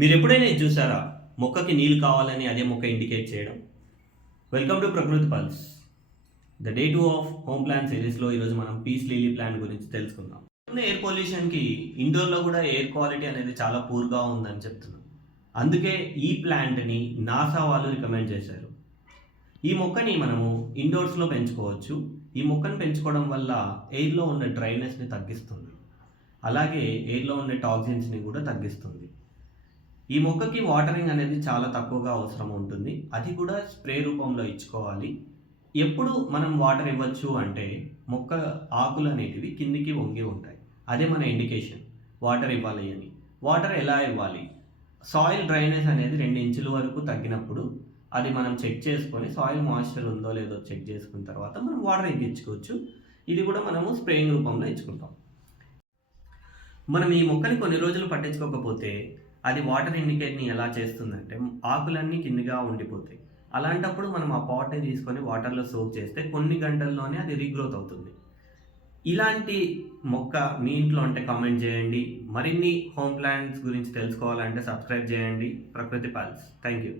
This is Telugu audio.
మీరు ఎప్పుడైనా ఇది చూసారా? మొక్కకి నీళ్ళు కావాలని అదే మొక్క ఇండికేట్ చేయడం. వెల్కమ్ టు ప్రకృతి pulse. The day 2 of home plan సిరీస్లో ఈరోజు మనం పీస్ లిల్లీ ప్లాంట్ గురించి తెలుసుకుందాం. ఎయిర్ పొల్యూషన్కి ఇండోర్లో కూడా ఎయిర్ క్వాలిటీ అనేది చాలా పూర్గా ఉందని చెప్తున్నాం. అందుకే ఈ ప్లాంట్ని నాసా వాళ్ళు రికమెండ్ చేశారు. ఈ మొక్కని మనము ఇండోర్స్లో పెంచుకోవచ్చు. ఈ మొక్కను పెంచుకోవడం వల్ల ఎయిర్లో ఉన్న డ్రైనెస్ని తగ్గిస్తుంది. అలాగే ఎయిర్లో ఉన్న టాక్సిన్స్ని కూడా తగ్గిస్తుంది. ఈ మొక్కకి వాటరింగ్ అనేది చాలా తక్కువగా అవసరం ఉంటుంది. అది కూడా స్ప్రే రూపంలో ఇచ్చుకోవాలి. ఎప్పుడు మనం వాటర్ ఇవ్వచ్చు అంటే మొక్క ఆకులు అనేటివి కిందికి వంగి ఉంటాయి. అదే మన ఇండికేషన్ వాటర్ ఇవ్వాలి అని. వాటర్ ఎలా ఇవ్వాలి? సాయిల్ డ్రైనేజ్ అనేది 2 ఇంచుల వరకు తగ్గినప్పుడు అది మనం చెక్ చేసుకొని సాయిల్ మాయిశ్చర్ ఉందో లేదో చెక్ చేసుకున్న తర్వాత మనం వాటర్ ఇచ్చుకోవచ్చు. ఇది కూడా మనము స్ప్రేయింగ్ రూపంలో ఇచ్చుకుంటాం. మనం ఈ మొక్కని కొన్ని రోజులు పట్టించుకోకపోతే అది వాటర్ ఇండికేట్ని ఎలా చేస్తుందంటే ఆకులన్నీ కిందిగా ఉండిపోతాయి. అలాంటప్పుడు మనం ఆ పాట్ని తీసుకొని వాటర్లో సోక్ చేస్తే కొన్ని గంటల్లోనే అది రీగ్రోత్ అవుతుంది. ఇలాంటి మొక్క మీ ఇంట్లో ఉంటే కామెంట్ చేయండి. మరిన్ని హోమ్ ప్లాంట్స్ గురించి తెలుసుకోవాలంటే సబ్స్క్రైబ్ చేయండి ప్రకృతి పాల్స్. Thank you.